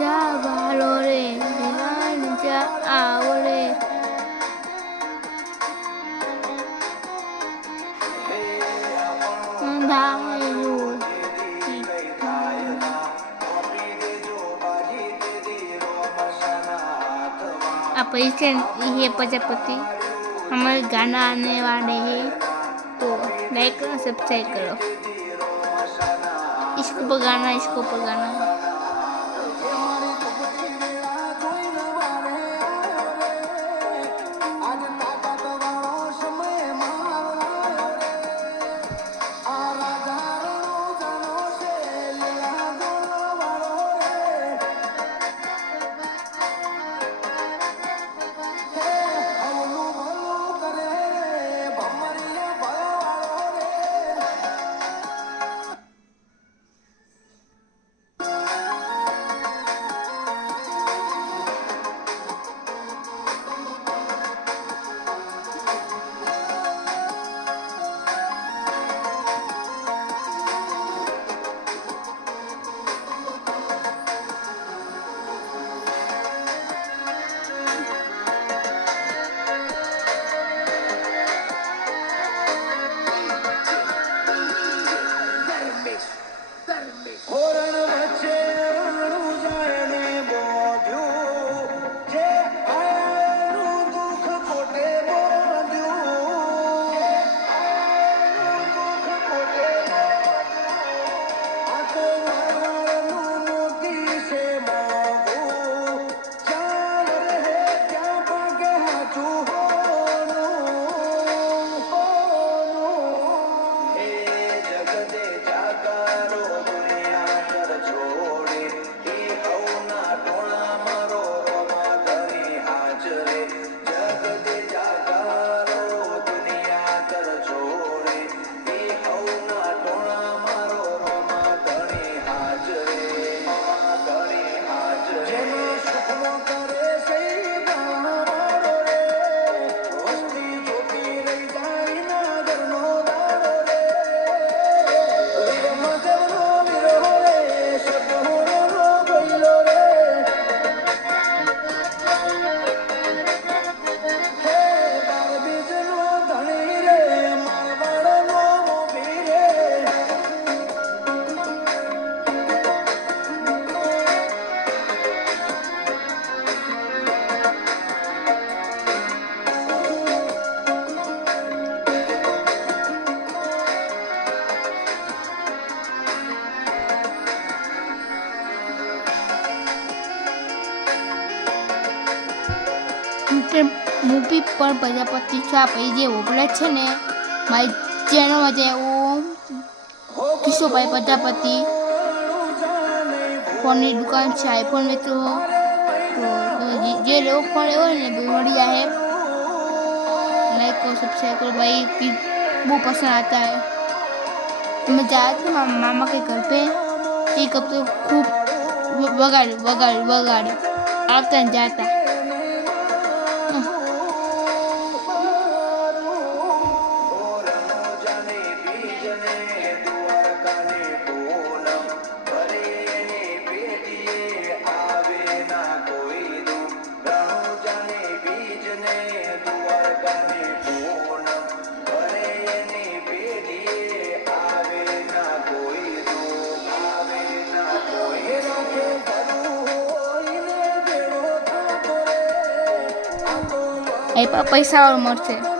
જા વાલો રે જા આવો રે ધાયું आप इसके ये प्रजापति हमारे गाना आने वाले हैं तो लाइक करो सब्सक्राइब करो इसको पगाना મૂવી પણ પ્રજાપતિ છે પછી જે ઓપલેટ છે ને મારી ચેનલમાં છે ઓમ કિશોરભાઈ પ્રજાપતિ ફોનની દુકાન છે આઈફોન વેચો તો જે લોકો ફોન હોય ને મળી जाए लाइक और सब्सक्राइब करो भाई वो पसंद आता है। मैं जाया था मामा के घर पे एक अब तो खूब वगाड़ी आता जाता પૈસા મળશે।